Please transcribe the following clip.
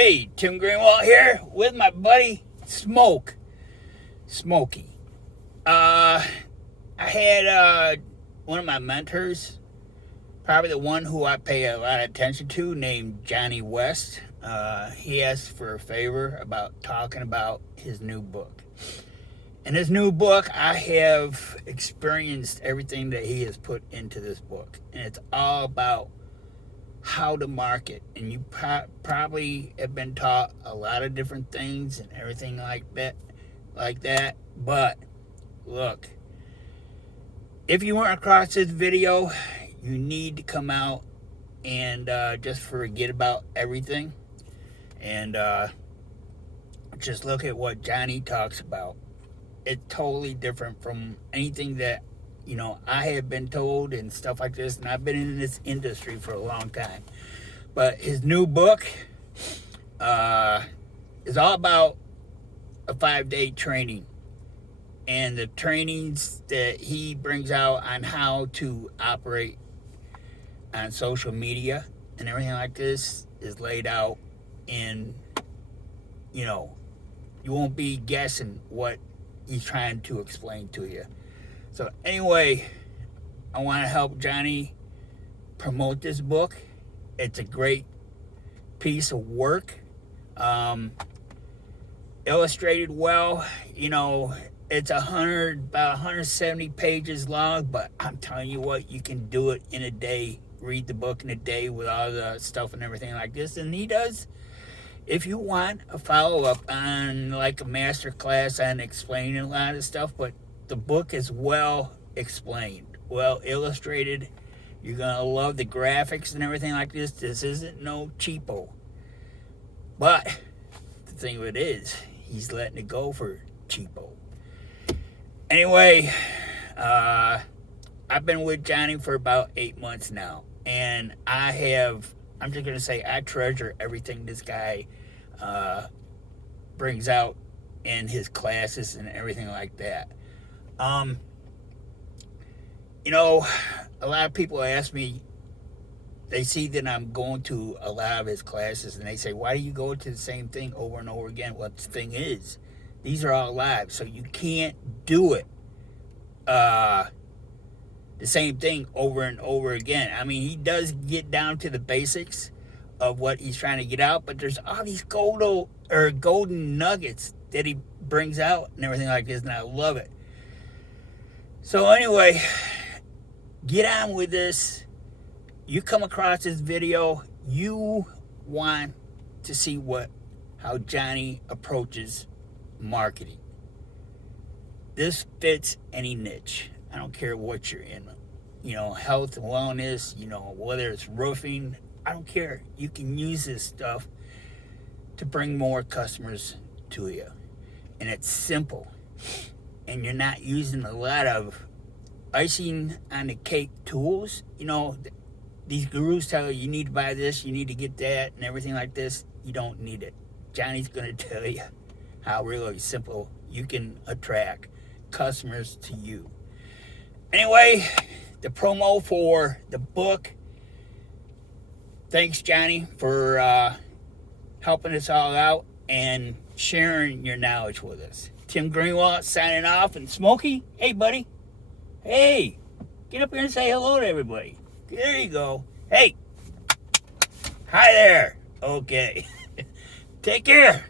Hey, Tim Greenwald here with my buddy Smokey. I had one of my mentors, probably the one who I pay a lot of attention to, named Johnny West. He asked for a favor about talking about his new book. In his new book, I have experienced everything that he has put into this book, and it's all about how to market. And you probably have been taught a lot of different things and everything like that. But look, if you weren't across this video, you need to come out and just forget about everything and just look at what Johnny talks about. It's totally different from anything that I have been told and stuff like this, and I've been in this industry for a long time. But his new book is all about a 5-day training, and the trainings that he brings out on how to operate on social media and everything like this is laid out in, you won't be guessing what he's trying to explain to you. So anyway, I want to help Johnny promote this book. It's a great piece of work. Illustrated well. It's about 170 pages long, but I'm telling you what, you can do it in a day. Read the book in a day with all the stuff and everything like this. And he does. If you want a follow-up on like a master class on explaining a lot of stuff, but the book is well explained, well illustrated. You're going to love the graphics and everything like this. This isn't no cheapo. But the thing of it is, he's letting it go for cheapo. Anyway, I've been with Johnny for about 8 months now. And I'm just going to say, I treasure everything this guy brings out in his classes and everything like that. A lot of people ask me, they see that I'm going to a lot of his classes, and they say, why do you go to the same thing over and over again? Well, the thing is, these are all live, so you can't do it the same thing over and over again. I mean, he does get down to the basics of what he's trying to get out, but there's all these golden nuggets that he brings out and everything like this, and I love it. So anyway, get on with this. You come across this video, you want to see how Johnny approaches marketing. This fits any niche. I don't care what you're in. Health and wellness, whether it's roofing, I don't care. You can use this stuff to bring more customers to you. And it's simple. And you're not using a lot of icing on the cake tools. These gurus tell you need to buy this, you need to get that, and everything like this. You don't need it. Johnny's going to tell you how really simple you can attract customers to you. Anyway, the promo for the book. Thanks, Johnny, for helping us all out and sharing your knowledge with us. Tim Greenwald signing off, and Smokey, hey, buddy. Hey, get up here and say hello to everybody. There you go. Hey, hi there. Okay. Take care.